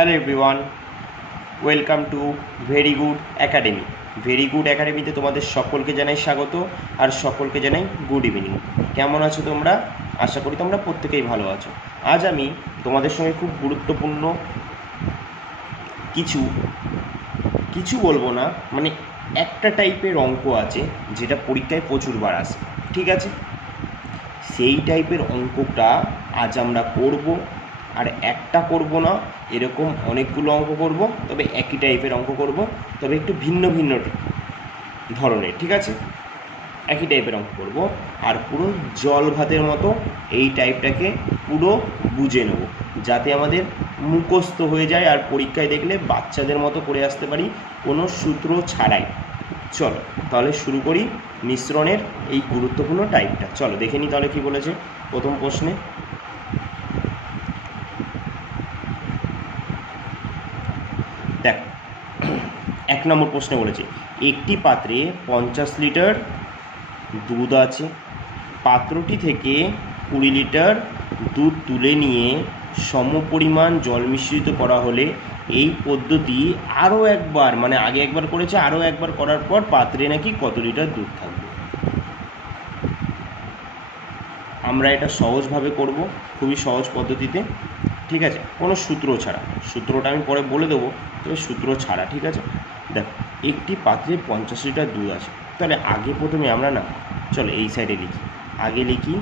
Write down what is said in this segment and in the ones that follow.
Hello everyone, welcome to very good academy. Very good একাডেমিতে তোমাদের সকলকে জানাই স্বাগত আর সকলকে জানাই গুড ইভিনিং। কেমন আছো তোমরা? আশা করি তোমরা প্রত্যেকেই ভালো আছো। আজ আমি তোমাদের সঙ্গে খুব গুরুত্বপূর্ণ কিছু বলবো না, মানে একটা টাইপের অঙ্ক আছে যেটা পরীক্ষায় প্রচুরবার আসে, ঠিক আছে? সেই টাইপের অঙ্কটা আজ আমরা করব। আর একটা করব না, এরকম অনেকগুলো অঙ্ক করব, তবে একই টাইপের অঙ্ক করব, তবে একটু ভিন্ন ভিন্ন ধরনের, ঠিক আছে? একই টাইপের অঙ্ক করব আর পুরো জল ভাতের মতো এই টাইপটাকে পুরো বুঝে নেব, যাতে আমাদের মুখস্থ হয়ে যায় আর পরীক্ষায় দেখলে বাচ্চাদের মতো করে আসতে পারি কোনো সূত্র ছাড়াই। চলো তাহলে শুরু করি মিশ্রণের এই গুরুত্বপূর্ণ টাইপটা। চলো দেখে নিই তাহলে কী বলেছে প্রথম প্রশ্নে। দেখ, 1 নম্বর প্রশ্নে বলেছে একটি পাত্রে 50 লিটার দুধ আছে, পাত্রটি থেকে 20 লিটার দুধ তুলে নিয়ে সমপরিমাণ জল মিশ্রিত করা হলে এই পদ্ধতি আরও একবার, মানে আগে একবার করেছে, আরও একবার করার পর পাত্রে নাকি কত লিটার দুধ থাকবে। আমরা এটা সহজভাবে করব, খুবই সহজ পদ্ধতিতে, ঠিক আছে? কোনো সূত্র ছাড়া। সূত্রটা আমি পরে বলে দেবো, তবে সূত্র ছাড়া, ঠিক আছে? দেখো, একটি পাত্রে 50 লিটার দুধ আছে, তাহলে আগে প্রথমে আমরা না, চলো এই সাইডে লিখি। আগে লিখি,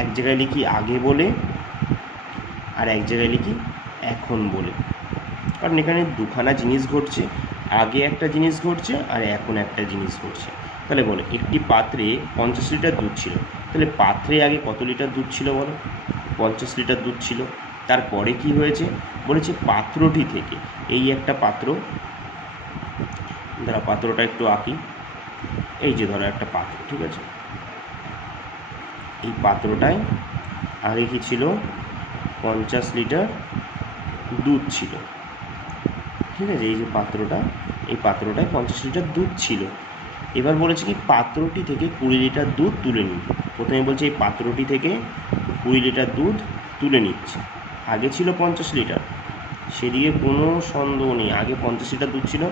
এক জায়গায় লিখি আগে বলে, আর এক জায়গায় লিখি এখন বলে, কারণ এখানে দুখানা জিনিস ঘটছে। আগে একটা জিনিস ঘটছে আর এখন একটা জিনিস ঘটছে। তাহলে বলো, একটি পাত্রে 50 লিটার দুধ ছিল, তাহলে পাত্রে আগে কত লিটার দুধ ছিল বলো? 50 লিটার দুধ ছিল। তারপরে কি হয়েছে বলেছে, পাত্রটি থেকে, এই একটা পাত্র, ধরো পাত্রটা একটু আঁকি, এই যে ধরো একটা পাত্র, ঠিক আছে? এই পাত্রটায় আগে কি ছিল? 50 লিটার দুধ ছিল, ঠিক আছে? এই যে পাত্রটা, এই পাত্রটায় 50 লিটার দুধ ছিল। এবার বলেছে কি, পাত্রটি থেকে 20 লিটার দুধ তুলে নিই। প্রথমে বলছে এই পাত্রটি থেকে 20 লিটার দুধ তুলে নিচ্ছে। আগে ছিল 50 লিটার, সেদিকে কোনো সন্দেহ নেই, আগে 50 লিটার দুধ ছিল,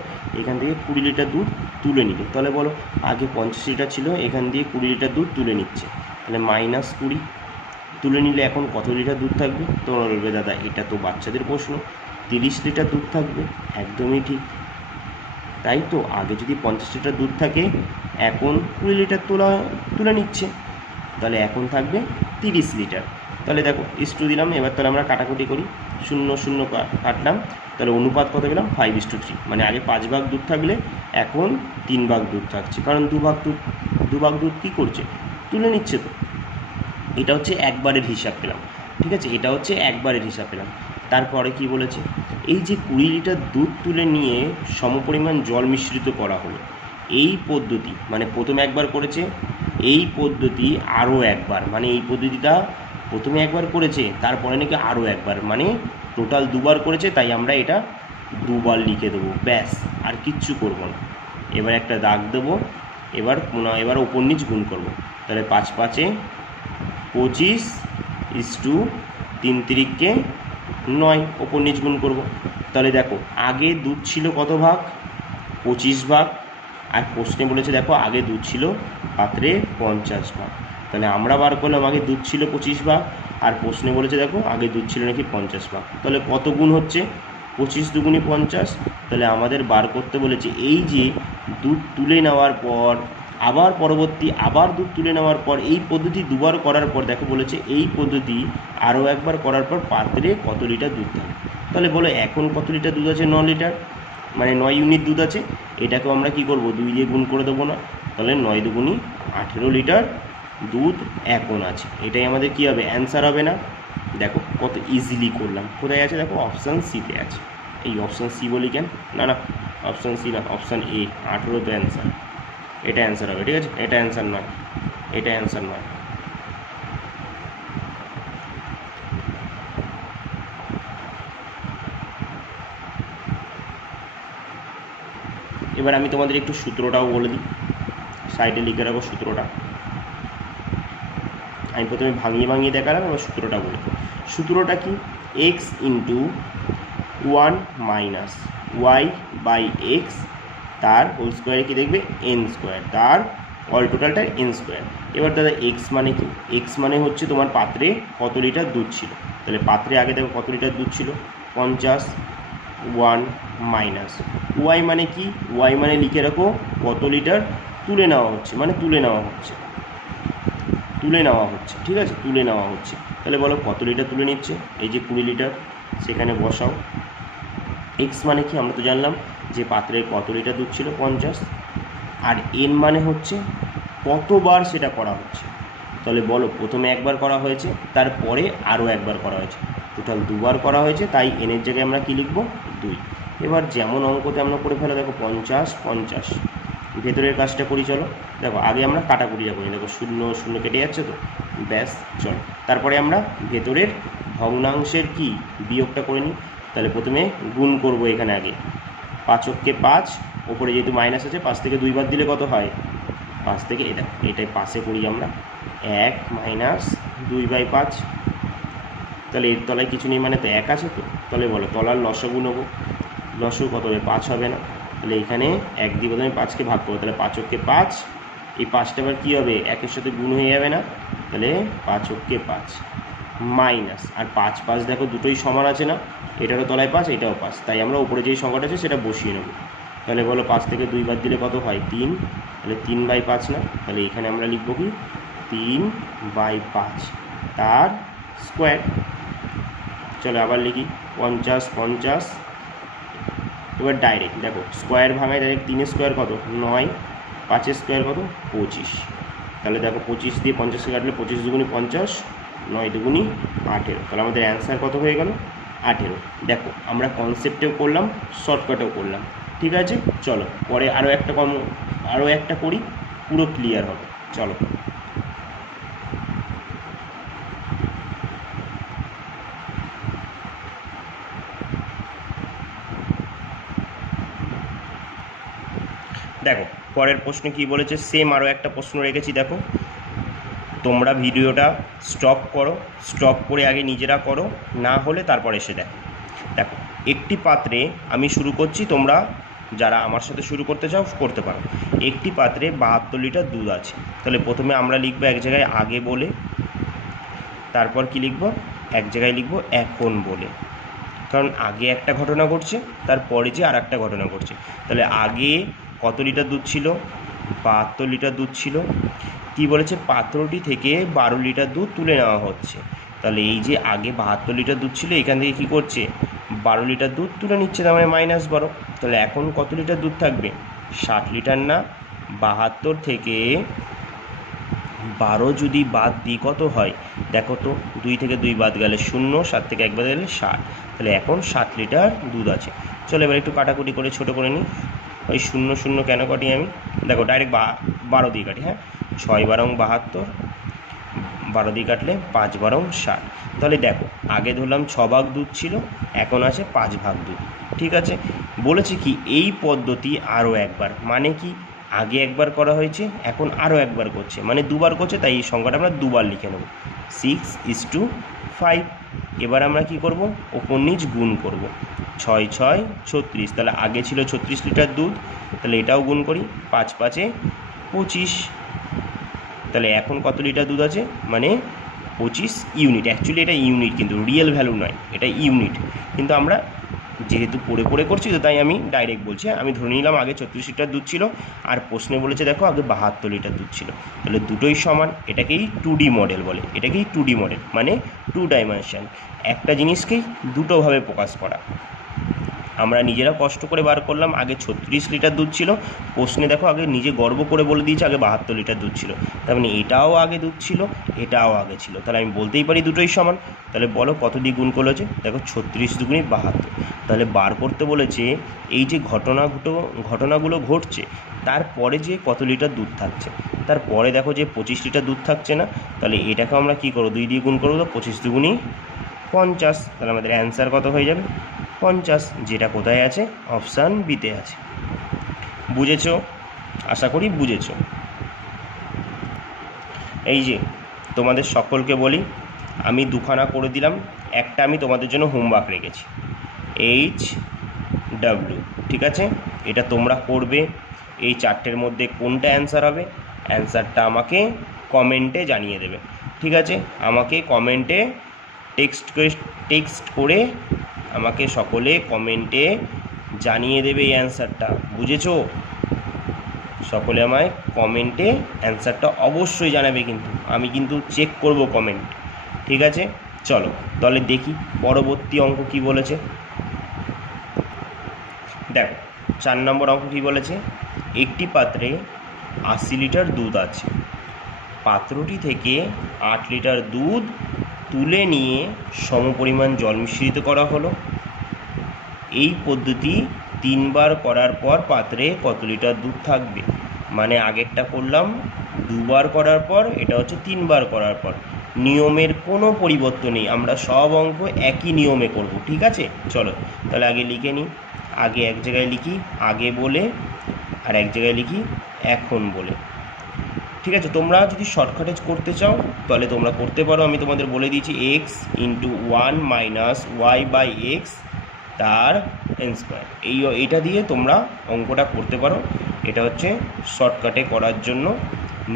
এখান থেকে 20 লিটার দুধ তুলে নিল। তাহলে বলো, আগে 50 লিটার ছিল, এখান দিয়ে 20 লিটার দুধ তুলে নিচ্ছে, তাহলে -20 তুলে নিলে এখন কত লিটার দুধ থাকবে? তোমরা বলবে, দাদা এটা তো বাচ্চাদের প্রশ্ন, 30 লিটার দুধ থাকবে। একদমই ঠিক, তাই তো। আগে যদি 50 লিটার দুধ থাকে, এখন 20 লিটার তুলে নিচ্ছে, তাহলে এখন থাকবে 30 লিটার। তাহলে দেখো ইস্টু দিলাম। এবার তাহলে আমরা কাটাকুটি করি, 0 0 কাটলাম, তাহলে অনুপাত কত পেলাম? 5:3। মানে আগে 5 ভাগ দুধ থাকলে এখন 3 ভাগ দুধ থাকছে, কারণ দু ভাগ দুধ কী করছে? তুলে নিচ্ছে। তো এটা হচ্ছে একবারের হিসাব পেলাম, ঠিক আছে? এটা হচ্ছে একবারের হিসাব পেলাম। তারপরে কি বলেছে, এই যে 20 লিটার দুধ তুলে নিয়ে সমপরিমাণ জল মিশ্রিত করা হলো, এই পদ্ধতি, মানে প্রথমে একবার করেছে, এই পদ্ধতি আরও একবার, মানে এই পদ্ধতিটা প্রথমে একবার করেছে, তারপরে নাকি আরও একবার, মানে টোটাল দুবার করেছে, তাই আমরা এটা দুবার লিখে দেবো, ব্যাস, আর কিচ্ছু করব না। এবার একটা দাগ দেবো, এবার ওপর নিচ গুণ করব। তাহলে 5 5 25 3 3 9, ওপর নিচ গুণ করব। তাহলে দেখো, আগে দুধ ছিল কত ভাগ? 25 ভাগ। আর প্রশ্নে বলেছে দেখো, আগে দুধ ছিল পাত্রে 50 ভাগ। তাহলে আমরা বার করলাম আগে দুধ ছিল 25 ভাগ, আর প্রশ্নে বলেছে দেখো আগে দুধ ছিল নাকি 50 ভাগ। তাহলে কত গুণ হচ্ছে? 25 দুগুণে 50। তাহলে আমাদের বার করতে বলেছে, এই যে দুধ তুলে নেওয়ার পর আবার দুধ তুলে নেওয়ার পর এই পদ্ধতি দুবার করার পর, দেখো বলেছে এই পদ্ধতি আরও একবার করার পর পাত্রে কত লিটার দুধ থাকে। তাহলে বলো, এখন কত লিটার দুধ আছে? 9 লিটার, মানে 9 ইউনিট দুধ আছে। এটাকেও আমরা কি করব? 2 দিয়ে গুণ করে দেবো না? তাহলে 9 দুগুণি 18 লিটার দুধ এখন আছে। এটাই আমাদের কি হবে? অ্যান্সার হবে না? দেখো কত ইজিলি করলাম। কোথায় আছে? দেখো অপশান সিতে আছে। এই অপশান সি বলি কেন? না, অপশান সি না, অপশান এ, 18 তো অ্যান্সার। এটা অ্যান্সার হবে, ঠিক আছে? এটা অ্যান্সার নয়, এটা অ্যান্সার নয়। এবার আমি তোমাদের একটু সূত্রটাও বলে দিই, সাইডে লিখে রাখো সূত্রটা। আমি প্রথমে ভাঙিয়ে দেখালাম, এবার সূত্রটা বলে। সূত্রটা কি? X into 1 minus Y by X, তার হোল স্কোয়ারে কী দেখবে এন স্কোয়ার, তার অল টোটালটা এন স্কোয়ার। এবার দাদা এক্স মানে কি? এক্স মানে হচ্ছে তোমার পাত্রে কত লিটার দুধ ছিল। তাহলে পাত্রে আগে দেখো কত লিটার দুধ ছিল, 50, 1 মাইনাস ওয়াই মানে কি? ওয়াই মানে লিখে রাখো কত লিটার তুলে নেওয়া হচ্ছে, মানে তুলে নেওয়া হচ্ছে, ঠিক আছে, তুলে নেওয়া হচ্ছে। তাহলে বলো কত লিটার তুলে নিচ্ছে, এই যে 20 লিটার, সেখানে বসাও। এক্স মানে কি? আমরা তো জানলাম যে পাত্রে কত লিটার দুধ ছিল 50, আর এন মানে হচ্ছে কতবার সেটা করা হচ্ছে। তাহলে বলো প্রথমে একবার করা হয়েছে, তারপরে আরও একবার করা হয়েছে, টোটাল দুবার করা হয়েছে, তাই এনের জায়গায় আমরা কী লিখব? 2। এবার যেমন অঙ্কতে আমরা করে ফেলো, দেখো 50, 50, ভেতরের কাজটা করি চলো। দেখো আগে আমরা কাটাকুটিটা করি, দেখো 0 0 কেটে যাচ্ছে তো, ব্যাস চলো। তারপরে আমরা ভেতরের ভগ্নাংশের কি বিয়োগটা করে নিই। তাহলে প্রথমে গুণ করব এখানে আগে, 5 × 5, ওপরে যেহেতু মাইনাস আছে 5 থেকে 2 বার দিলে কত হয়? 5 থেকে এটা, এটাই পাশে করি আমরা, 1 মাইনাস 2/5। তাহলে এর তলায় কিছু নেই মানে তো 1 আছে তো। তাহলে বলো তলার লসাগু নেব, লসাগু কত হবে? 5 হবে না। তাহলে এখানে 1 দিয়ে প্রথমে 5কে ভাগ করবো, তাহলে 5 × 5, এই 5টা আবার কী হবে? 1-এর সাথে গুণ হয়ে যাবে না, তাহলে 5 × 5 মাইনাস, আর 5 5 দেখো দুটোই সমান আছে না, এটারও তলায় 5, এটাও 5, তাই আমরা উপরে যেই সংখ্যাটা আছে সেটা বসিয়ে নেব। তাহলে বলো 5 থেকে 2 বাদ দিলে কত হয়? 3, তাহলে 3/5 না, তাহলে এখানে আমরা লিখব কি 3/5 তার স্কোয়ার। চলো আবার লিখি 50, 50, এবার ডাইরেক্ট দেখো স্কোয়ার ভাঙায় ডাইরেক্ট, 3-এর স্কোয়ার কত? 9, 5-এর স্কোয়ার কত? 25। তাহলে দেখো 25 দিয়ে 50কে কাটলে 25 দুগুণি 50, 9 দুগুণি 18, তাহলে আমাদের অ্যান্সার কত হয়ে গেল? 18। দেখো আমরা কনসেপ্টেও করলাম, শর্টকাটেও করলাম, ঠিক আছে। চলো পরে আরও একটা করি, পুরো ক্লিয়ার হবে, চলো। দেখো পরের প্রশ্নে কি বলেছে, সেম আরও একটা প্রশ্ন রেখেছি। দেখো তোমরা ভিডিওটা স্টপ করো, স্টপ করে আগে নিজেরা করো, না হলে তারপর এসে দেখো। দেখো একটি পাত্রে আমি শুরু করছি, তোমরা যারা আমার সাথে শুরু করতে চাও করতে পারো। একটি পাত্রে 72 লিটার দুধ আছে। তাহলে প্রথমে আমরা লিখবো এক জায়গায় আগে বলে, তারপর কি লিখবো? এক জায়গায় লিখবো এখন বলে, কারণ আগে একটা ঘটনা ঘটছে, তারপরে যে আর একটা ঘটনা ঘটছে। তাহলে আগে কত লিটার দুধ ছিল? 72 লিটার দুধ ছিল। কি বলেছে? পাত্রটি থেকে 12 লিটার দুধ তুলে নেওয়া হচ্ছে। তাহলে এই যে আগে 72 লিটার দুধ ছিল, এখান থেকে কী করছে? 12 লিটার দুধ তুলে নিচ্ছে, তার মানে -12। তাহলে এখন কত লিটার দুধ থাকবে? 60 লিটার না, 72 থেকে 12 যদি বাদ দিই কত হয়? দেখো তো, 2 থেকে 2 বাদ গেলে 0, 7 থেকে 1 বাদ গেলে 60। তাহলে এখন 7 লিটার দুধ আছে। চলো এবার একটু কাটাকুটি করে ছোটো করে নিই। ওই 0 0 কেন কাটি আমি? দেখো ডাইরেক্ট 12 দিয়ে কাটি, হ্যাঁ, 6 12 72, 12 দিয়ে কাটলে 5 12 60। তাহলে দেখো আগে ধরলাম 6 ভাগ দুধ ছিল, এখন আছে 5 ভাগ দুধ, ঠিক আছে। বলেছে কি এই পদ্ধতি আরও একবার, মানে কি আগে একবার করা হয়েছে, এখন আরও একবার করছে, মানে দুবার করছে, তাই এই সংখ্যাটা আমরা দুবার লিখে নেব, 6:5। এবার আমরা কি করব? ওপর নিচ গুণ করব, 6 6 36। তাহলে আগে ছিল 36 লিটার দুধ, তাহলে এটাও গুণ করি, 5 5 25। তাহলে এখন কত লিটার দুধ আছে? মানে 25 ইউনিট। অ্যাকচুয়ালি এটা ইউনিট, কিন্তু রিয়েল ভ্যালু নয়, এটা ইউনিট। কিন্তু আমরা যেহেতু পড়ে করছি তো তাই আমি ডাইরেক্ট বলছি, আমি ধরে নিলাম আগে 36 লিটার দুধ ছিল, আর প্রশ্নে বলেছে দেখো আগে 72 লিটার দুধ ছিল। তাহলে দুটোই সমান, এটাকেই 2D মডেল বলে, এটাকেই 2D মডেল মানে 2 ডাইমেনশন, একটা জিনিসকেই দুটোভাবে প্রকাশ করা। আমরা নিজেরা কষ্ট করে বার করলাম, আগে 36 লিটার দুধ ছিল, প্রশ্নে দেখো আগে নিজে গর্ব করে বলে দিয়েছে আগে 72 লিটার দুধ ছিল, তার মানে এটাও আগে দুধ ছিল, এটাও আগে ছিল, তাহলে আমি বলতেই পারি দুটোই সমান। তাহলে বলো কত দিয়ে গুণ করেছে? দেখো 36 দুগুণে 72। তাহলে বার করতে বলেছে এই যে ঘটনাগুলো ঘটছে, তারপরে যে কত লিটার দুধ থাকছে, তারপরে দেখো যে 25 লিটার দুধ থাকছে না, তাহলে এটাকে আমরা কী করবো? 2 দিয়ে গুণ করবো, তো 25 দুগুণি 50। তাহলে আমাদের অ্যান্সার কত হয়ে যাবে? 50, যেটা কোথায় আছে? অপশান বিতে আছে। বুঝেছো? আশা করি বুঝেছো। এই যে তোমাদের সকলকে বলি, আমি দুখানা করে দিলাম, একটা আমি তোমাদের জন্য হোমওয়ার্ক রেখেছি, HW, ঠিক আছে? এটা তোমরা করবে। এই চারটের মধ্যে কোনটা অ্যান্সার হবে, অ্যান্সারটা আমাকে কমেন্টে জানিয়ে দেবে, ঠিক আছে? আমাকে কমেন্টে টেক্সট করে আমাকে সকলে কমেন্টে জানিয়ে দেবে এই অ্যান্সারটা, বুঝেছো? সকলে আমায় কমেন্টে অ্যান্সারটা অবশ্যই জানাবে, কিন্তু আমি কিন্তু চেক করব কমেন্ট, ঠিক আছে? চলো তাহলে দেখি পরবর্তী অঙ্ক কি বলেছে। দেখো 4 নম্বর অঙ্ক কি বলেছে, একটি পাত্রে 80 লিটার দুধ আছে, পাত্রটি থেকে 8 লিটার দুধ তুলে নিয়ে সমপরিমাণ জল মিশ্রিত করা হলো। এই পদ্ধতি 3 বার করার পর পাত্রে কত লিটার দুধ থাকবে? মানে আগেরটা করলাম 2 বার করার পর, এটা হচ্ছে 3 বার করার পর। নিয়মের কোনো পরিবর্তন নেই, আমরা সব অঙ্ক একই নিয়মে করব, ঠিক আছে? চলো তাহলে আগে লিখে নিই। আগে এক জায়গায় লিখি আগে বলে, আর এক জায়গায় লিখি এখন বলে, ঠিক আছে? তোমরা যদি শর্টকাটে করতে চাও তাহলে তোমরা করতে পারো। আমি তোমাদের বলে দিয়েছি x × 1 - y/x তার n স্কোয়ার, এইটা দিয়ে তোমরা অঙ্কটা করতে পারো। এটা হচ্ছে শর্টকাটে করার জন্য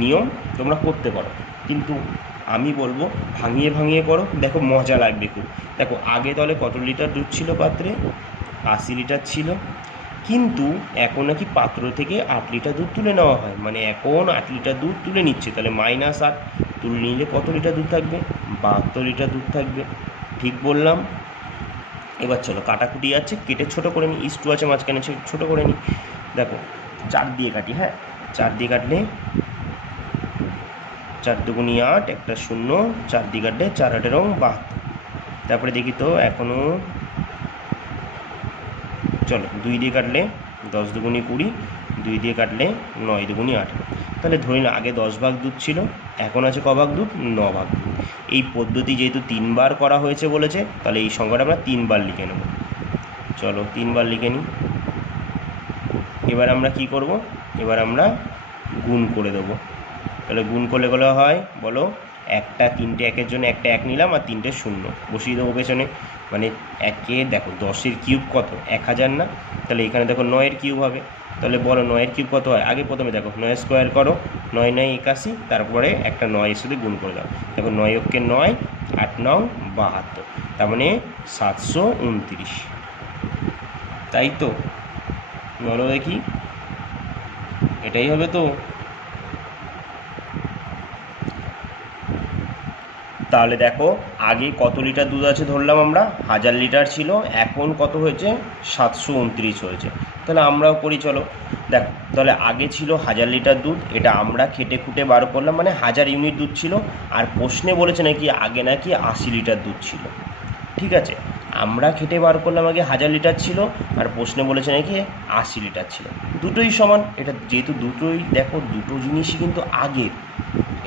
নিয়ম, তোমরা করতে পারো, কিন্তু আমি বলবো ভাঙিয়ে ভাঙিয়ে করো, দেখো মজা লাগবে খুব। দেখো আগে তাহলে কত লিটার দুধ ছিল পাত্রে? 80 লিটার ছিল, কিন্তু এখন নাকি পাত্র থেকে 8 লিটার দুধ তুলে নেওয়া হয়, মানে এখন 8 লিটার দুধ তুলে নিচ্ছে, তাহলে -8 তুলে নিলে কত লিটার দুধ থাকবে? 72 লিটার দুধ থাকবে, ঠিক বললাম? এবার চলো কাটাকুটি আছে, কেটে ছোটো করে নিই, ইস্টু আছে মাঝখানে, ছোটো করে নিই। দেখো 4 দিয়ে কাটি, হ্যাঁ 4 দিয়ে কাটলে 4 × 2 = 8, একটা 0, 4 দিয়ে কাটলে 4 × 8 = 72। তারপরে দেখি তো এখনও, চলো 2 দিয়ে কাটলে 10 × 2 = 20, 2 দিয়ে কাটলে 9 × 2 = 18। তাহলে ধরি না আগে 10 ভাগ দুধ ছিল, এখন আছে ক ভাগ দুধ? 9 ভাগ দুধ। এই পদ্ধতি যেহেতু 3 বার করা হয়েছে বলেছে, তাহলে এই সংখ্যাটা আমরা 3 বার লিখে নেব। চলো 3 বার লিখে নিই। এবার আমরা কি করব, এবার আমরা গুণ করে দেবো। তাহলে গুণ করলে গেলে হয় বলো, একটা 3টে একের জন্য একটা 1 নিলাম, আর 3টে 0 বসিয়ে দেবো পেছনে। মানে একে দেখো 10-এর কিউব কত? 1000 না? তাহলে এখানে দেখো 9-এর কিউব হবে, তাহলে বলো 9-এর কিউব কত হয়? আগে প্রথমে দেখো 9 স্কোয়ার করো, 9 9 81, তারপরে একটা 9-এর সাথে গুণ করে দাও। দেখো 9 অক্ষে 9, 8 9 72, তার মানে 729, তাই তো? বলো দেখি, এটাই হবে তো? তাহলে দেখো আগে কত লিটার দুধ আছে ধরলাম আমরা, 1000 লিটার ছিল, এখন কত হয়েছে? 729 হয়েছে। তাহলে আমরাও করি, চলো দেখো। তাহলে আগে ছিল 1000 লিটার দুধ, এটা আমরা খেটে খুঁটে বার করলাম, মানে 1000 ইউনিট দুধ ছিল। আর প্রশ্নে বলেছে নাকি আগে নাকি 80 লিটার দুধ ছিল, ঠিক আছে? আমরা খেটে বার করলাম আগে 1000 লিটার ছিল, আর প্রশ্নে বলেছে নাকি 80 লিটার ছিল। দুটোই সমান, এটা যেহেতু দুটোই, দেখো দুটো জিনিসই কিন্তু আগের,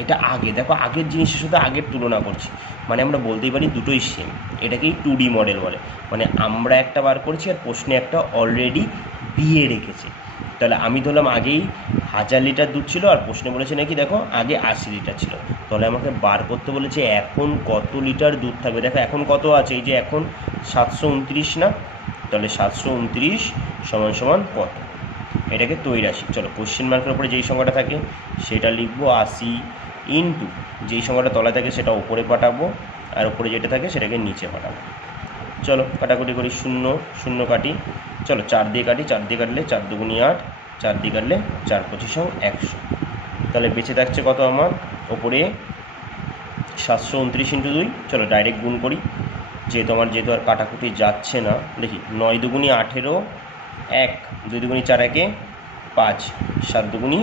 এটা আগে, দেখো আগের জিনিসের সাথে আগের তুলনা করছি, মানে আমরা বলতেই পারি দুটোই সেম। এটাকেই 2D মডেল বলে, মানে আমরা একটা বার করেছি আর প্রশ্নে একটা অলরেডি দিয়ে রেখেছে। তাহলে আমি ধরলাম আগেই 1000 লিটার দুধ ছিল, আর প্রশ্নে বলেছে নাকি দেখো আগে 80 লিটার ছিল। তাহলে আমাকে বার করতে বলেছে এখন কত লিটার দুধ থাকবে। দেখো এখন কত আছে, এই যে এখন 729 না? তাহলে 729 = কত? এটাকে 83। চলো কোশ্চেন মার্কের উপরে যেই সংখ্যাটা থাকে সেটা লিখবো 80 ইন্টু যেই সংখ্যাটা তলায় থাকে সেটা উপরে পাঠাবো, আর উপরে যেটা থাকে সেটাকে নিচে পাঠাবো। চলো কাটাকুটি করি, 0 0 কাটি, চলো 4 দিয়ে কাটি, 4 দিয়ে কাটলে 4 × 2 = 8, 4 দিয়ে কাটলে 4 × 25 = 100। তাহলে বেঁচে থাকছে কত আমার? ওপরে 729 × 2, চলো ডাইরেক্ট গুণ করি, যেহেতু আর কাটাকুটি যাচ্ছে না। দেখি 9 × 2 = 18, 1 2 × 2 = 4, 1 5, 7 × 2 =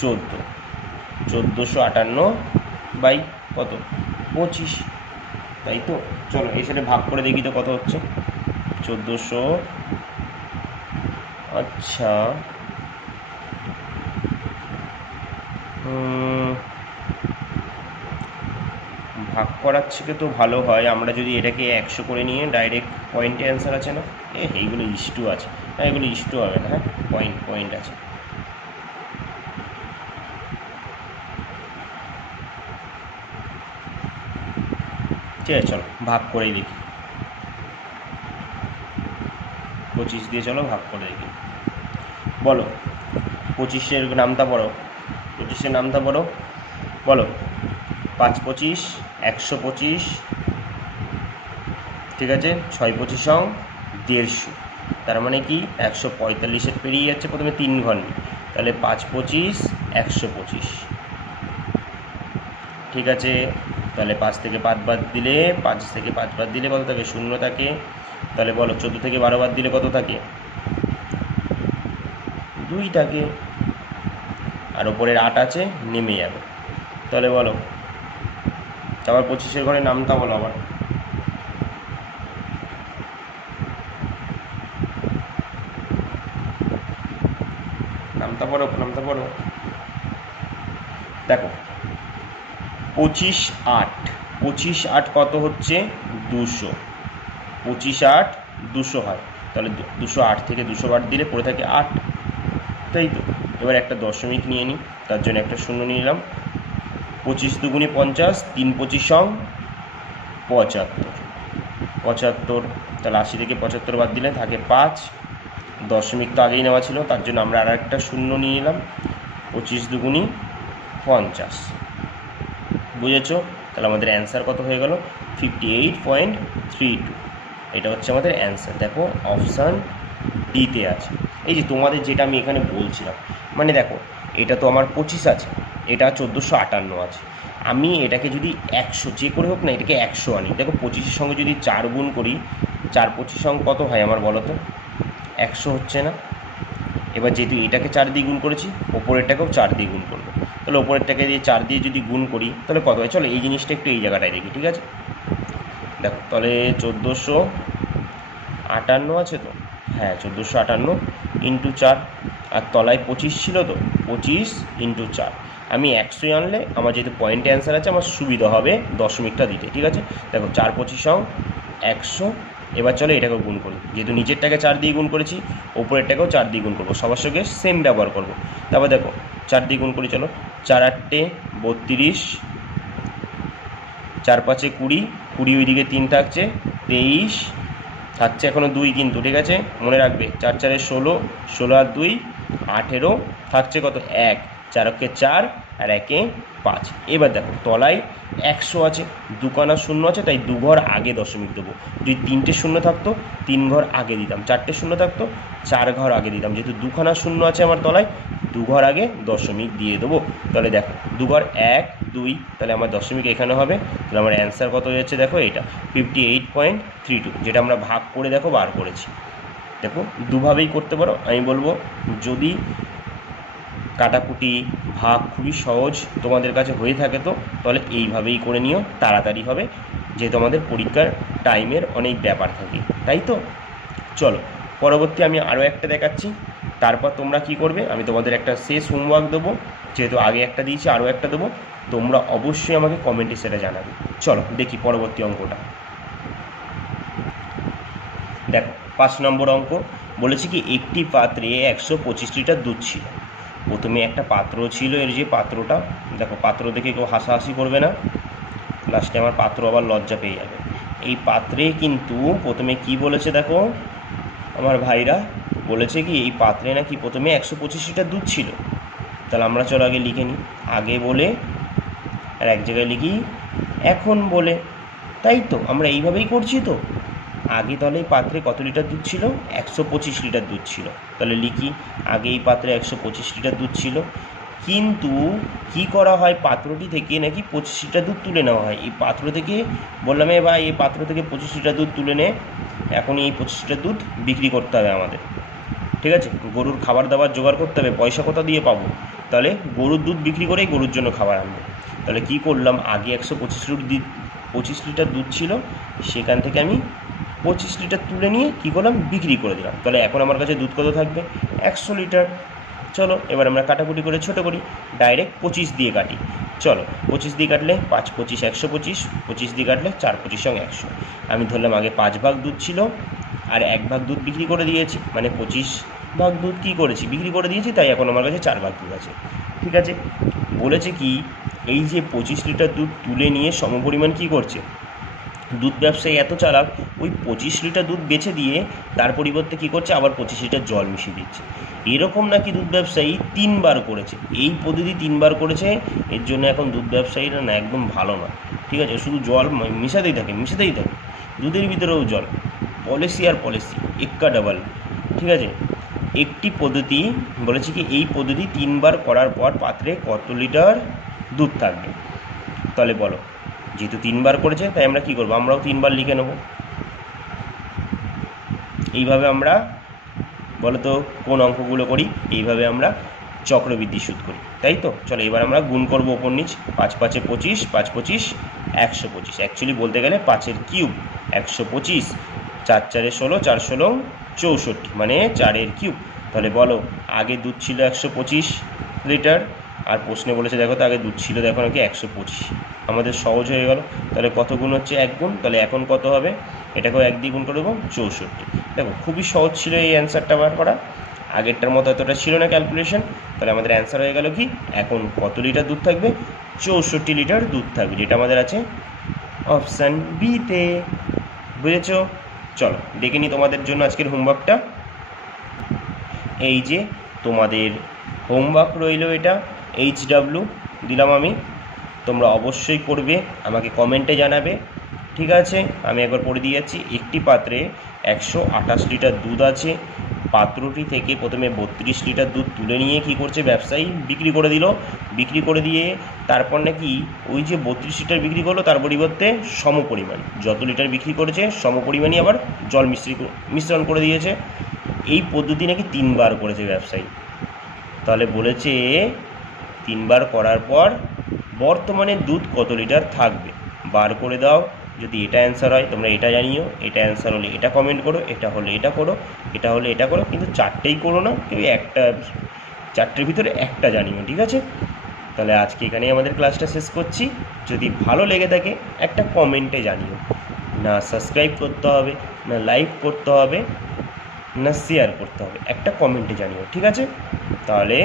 14, 1458 বাই কত? 25, তাই তো? চলো এই সাথে ভাগ করে দেখি তো কত হচ্ছে। 1400, আচ্ছা ভাগ করার থেকে তো ভালো হয় আমরা যদি এটাকে 100 করে নিয়ে ডাইরেক্ট পয়েন্টে অ্যান্সার আছে না? এইগুলো ইস্টু আছে, হ্যাঁ এগুলো ইস্টু হবে না, হ্যাঁ পয়েন্ট আছে। ঠিক আছে চলো ভাগ করেই দেখি। 25 দিয়ে চলো ভাগ করে দেখি। বলো 25-এর নামটা পড়ো, 25-এর নামটা পড়ো, বলো। 5 25 125, ঠিক আছে। 6 25 150, তার মানে কি 145-এর পেরিয়ে যাচ্ছে, প্রথমে 3 ঘর নিই, তাহলে 5 25 125, ঠিক আছে। তাহলে 5 থেকে 5 বাদ দিলে, 5 থেকে 5 বাদ দিলে কত থাকে? 0 থাকে। তাহলে বলো 14 থেকে 12 বাদ দিলে কত থাকে? 2 থাকে। আর ওপরের 8 আছে, নেমে যাবে। তাহলে বলো আবার 25-এর ঘরে নামটা বলো আবার। নামটা পড়ো, নামটা পড়ো। দেখো 25 8, 25 8 কত হচ্ছে? 200। 25 8 200 হয়, তাহলে 208 থেকে 200 বাদ দিলে পড়ে থাকে 8, তাই তো। এবার একটা দশমিক নিয়ে নিই, তার জন্য একটা শূন্য নিয়ে নিলাম। 25 দুগুণে 50, 3 25 75, 75, তাহলে 80 থেকে 75 বাদ দিলে থাকে 5, দশমিক তো আগেই নেওয়া ছিল, তার জন্য আমরা আর একটা শূন্য নিয়ে নিলাম। 25 দুগুণে 50, বুঝেছো? তাহলে আমাদের অ্যান্সার কত হয়ে গেল? 58.32। এটা হচ্ছে আমাদের অ্যান্সার। দেখো অপশান ডিতে আছে। এই যে তোমাদের যেটা আমি এখানে বলছিলাম, মানে দেখো এটা তো আমার 25 আছে, এটা 1458 আছে। আমি এটাকে যদি 100 যে করে হোক না, এটাকে 100 আনি। দেখো 25-এর সঙ্গে যদি 4 গুণ করি, 4 25 কত হয় আমার বলো তো? 100 হচ্ছে না? এবার যেহেতু এটাকে 4 দিয়ে গুণ করেছি, ওপরেরটাকেও 4 দিয়ে গুণ করবো, তাহলে ওপরেরটাকে দিয়ে 4 দিয়ে যদি গুণ করি তাহলে কত হয়? চলো এই জিনিসটা একটু এই জায়গাটায় দেখি, ঠিক আছে। দেখো তাহলে 1458 আছে তো, হ্যাঁ 1458 ইন্টু 4, আর তলায় 25 ছিল তো, 25 ইন্টু 4। আমি 100 আনলে আমার যেহেতু পয়েন্টে অ্যান্সার আছে, আমার সুবিধা হবে দশমিকটা দিতে, ঠিক আছে। দেখো 4 25 100। এবার চলো এটাকেও গুণ করি, যেহেতু নিচেরটাকে 4 দিয়ে গুণ করেছি, ওপরেরটাকেও 4 দিয়ে গুণ করবো, সবার সঙ্গে সেম ব্যবহার করবো। তারপর দেখো 4 দিয়ে গুণ করি, চলো 4 8 32, 4 5 20, 20 ওইদিকে 3 থাকছে 23, থাকছে এখনও 2 কিন্তু, ঠিক আছে মনে রাখবে। 4 4 16, 16 আর 2 18, থাকছে কত? 1, 4 কে 4 আর 1 5। এবার দেখো তলায় 100 আছে, দুখানা শূন্য আছে, তাই 2 ঘর আগে দশমিক দেবো। যদি 3টে শূন্য থাকতো 3 ঘর আগে দিতাম, 4টে শূন্য থাকতো 4 ঘর আগে দিতাম। যেহেতু দুখানা শূন্য আছে আমার তলায়, 2 ঘর আগে দশমিক দিয়ে দেবো। তাহলে দেখো 2 ঘর 1 2, তাহলে আমার দশমিক এখানে হবে। তাহলে আমার অ্যান্সার কত হয়ে যাচ্ছে? দেখো এটা 58.32, যেটা আমরা ভাগ করে দেখো বার করেছি। দেখো দুভাবেই করতে পারো। আমি বলবো যদি কাটাকুটি ভাগ খুবই সহজ তোমাদের কাছে হয়ে থাকে তো তাহলে এইভাবেই করে নিও, তাড়াতাড়ি হবে, যেহেতু আমাদের পরীক্ষার টাইমের অনেক ব্যাপার থাকে, তাই তো। চলো পরবর্তী আমি আরও একটা দেখাচ্ছি, তারপর তোমরা কি করবে, আমি তোমাদের একটা শেষ হোমওয়ার্ক দেবো, যেহেতু আগে একটা দিয়েছি আরও একটা দেবো, তোমরা অবশ্যই আমাকে কমেন্টে সেটা জানাবে। চলো দেখি পরবর্তী অঙ্কটা। দেখো 5 নম্বর অঙ্ক বলেছে কি, একটি পাত্রে 125 লিটার দুধ ছিল। প্রথমে একটা পাত্র ছিল, এর যে পাত্রটা, দেখো পাত্র দেখে কেউ হাসাহাসি করবে না, লাস্টে আমার পাত্র আবার লজ্জা পেয়ে যাবে। এই পাত্রে কিন্তু প্রথমে কি বলেছে দেখো আমার ভাইরা, বলেছে কি এই পাত্রে নাকি প্রথমে 125 লিটার দুধ ছিল। তাহলে আমরা চলো আগে লিখে নিই, আগে বলে আর এক জায়গায় লিখি এখন বলে, তাই তো আমরা এইভাবেই করছি তো। আগে তাহলে এই পাত্রে কত লিটার দুধ ছিল? 125 লিটার দুধ ছিল। তাহলে লিখি আগে এই পাত্রে 125 লিটার দুধ ছিল, কিন্তু কি করা হয় পাত্রটি থেকে নাকি 25 লিটার দুধ তুলে নেওয়া হয়। এই পাত্র থেকে বললাম এ ভাই এই পাত্র থেকে 25 লিটার দুধ তুলে নে, এখন এই 25 লিটার দুধ বিক্রি করতে হবে আমাদের, ঠিক আছে। গরুর খাবার দাবার জোগাড় করতে হবে, পয়সা কোথা দিয়ে পাবো? তাহলে গরুর দুধ বিক্রি করেই গরুর জন্য খাবার আনবো। তাহলে কি করলাম, আগে 125 লিটার দুধ ছিল, সেখান থেকে আমি 25 লিটার তুলে নিয়ে কী করলাম, বিক্রি করে দিলাম। তাহলে এখন আমার কাছে দুধ কত থাকবে? 100 লিটার। চলো এবার আমরা কাটাকুটি করে ছোটো করি, ডাইরেক্ট 25 দিয়ে কাটি। চলো 25 দিয়ে কাটলে 5 25 125, 25 দিয়ে কাটলে 4 25 100। আমি ধরলাম আগে 5 ভাগ দুধ ছিল আর 1 ভাগ দুধ বিক্রি করে দিয়েছি, মানে 25 ভাগ দুধ কী করেছি, বিক্রি করে দিয়েছি, তাই এখন আমার কাছে 4 ভাগ দুধ আছে, ঠিক আছে। বলেছে কি এই যে 25 লিটার দুধ তুলে নিয়ে সমপরিমাণ কী করছে, দুধ ব্যবসায়ী এত চালাক, ওই 25 লিটার দুধ বেচে দিয়ে তার পরিবর্তে কী করছে, আবার 25 লিটার জল মিশিয়ে দিচ্ছে। এরকম নাকি দুধ ব্যবসায়ী 3বার করেছে, এই পদ্ধতি 3বার করেছে। এর জন্য এখন দুধ ব্যবসায়ীরা না একদম ভালো না, ঠিক আছে, শুধু জল মিশাতেই থাকে দুধের ভিতরেও জল, পলিসি আর পলিসি এক্কা ডাবল, ঠিক আছে। একটি পদ্ধতি বলেছে কি, এই পদ্ধতি 3বার করার পর পাত্রে কত লিটার দুধ থাকবে। তাহলে বলো, যেহেতু 3বার করেছে তাই আমরা কি করবো, আমরাও 3বার লিখে নেব। এইভাবে আমরা, বলো তো কোন অঙ্কগুলো করি, এইভাবে আমরা চক্রবৃদ্ধি সুদ করি, তাই তো। চলো এবার আমরা গুণ করবো ওপর নিচ, 5 5 25, 5 25 125, অ্যাকচুয়ালি বলতে গেলে 5-এর কিউব 125, 4 4 16, 4 16 64, মানে 4-এর কিউব। তাহলে বলো, আগে দুধ ছিল 125 লিটার, আর প্রশ্নে বলেছে দেখো তো আগে দুধ ছিল দেখো নাকি 125, আমাদের সহজ হয়ে গেল। তাহলে কত গুণ হচ্ছে, 1 গুণ, তাহলে এখন কত হবে, এটাকেও 1 দিয়ে গুণ করে দেবো, 64। দেখো খুবই সহজ ছিল এই অ্যান্সারটা বার করা, আগেরটার মতো এতটা ছিল না ক্যালকুলেশন। তাহলে আমাদের অ্যান্সার হয়ে গেল কি, এখন কত লিটার দুধ থাকবে, 64 লিটার দুধ থাকবে, যেটা আমাদের আছে অপশান বিতে। বুঝেছ? চলো দেখে নিই তোমাদের জন্য আজকের হোমওয়ার্কটা। এই যে তোমাদের হোমওয়ার্ক রইল, এটা HW দিলাম আমি, তোমরা অবশ্যই করবে, আমাকে কমেন্টে জানাবে, ঠিক আছে। আমি একবার পড়ে দিয়ে যাচ্ছি। একটি পাত্রে 128 লিটার দুধ আছে, পাত্রটি থেকে প্রথমে 32 লিটার দুধ তুলে নিয়ে কী করছে ব্যবসায়ী, বিক্রি করে দিল। বিক্রি করে দিয়ে তারপর নাকি ওই যে 32 লিটার বিক্রি করলো তার পরিবর্তে সমপরিমাণ যত লিটার বিক্রি করেছে সমপরিমাণই আবার জল মিশ্রণ করে দিয়েছে। এই পদ্ধতি নাকি 3বার করেছে ব্যবসায়ী। তাহলে বলেছে 3বার করার পর বর্তমানে দুধ কত লিটার থাকবে বার করে দাও। যদি এটা অ্যান্সার হয় তোমরা এটা জানিও, এটা অ্যান্সার হলে এটা কমেন্ট করো, এটা হলে এটা করো, এটা হলে এটা করো, কিন্তু 4টেই করো না, কেউ একটা, 4টের ভিতরে একটা জানিও, ঠিক আছে। তাহলে আজকে এখানেই আমাদের ক্লাসটা শেষ করছি। যদি ভালো লেগে থাকে একটা কমেন্টে জানিও, না সাবস্ক্রাইব করতে হবে, না লাইক করতে হবে, না শেয়ার করতে হবে, একটা কমেন্টে জানিও, ঠিক আছে। তাহলে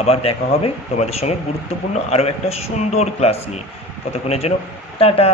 আবার দেখা হবে তোমাদের সঙ্গে গুরুত্বপূর্ণ আরও একটা সুন্দর ক্লাস নিয়ে। ততক্ষণের জন্য টাটা।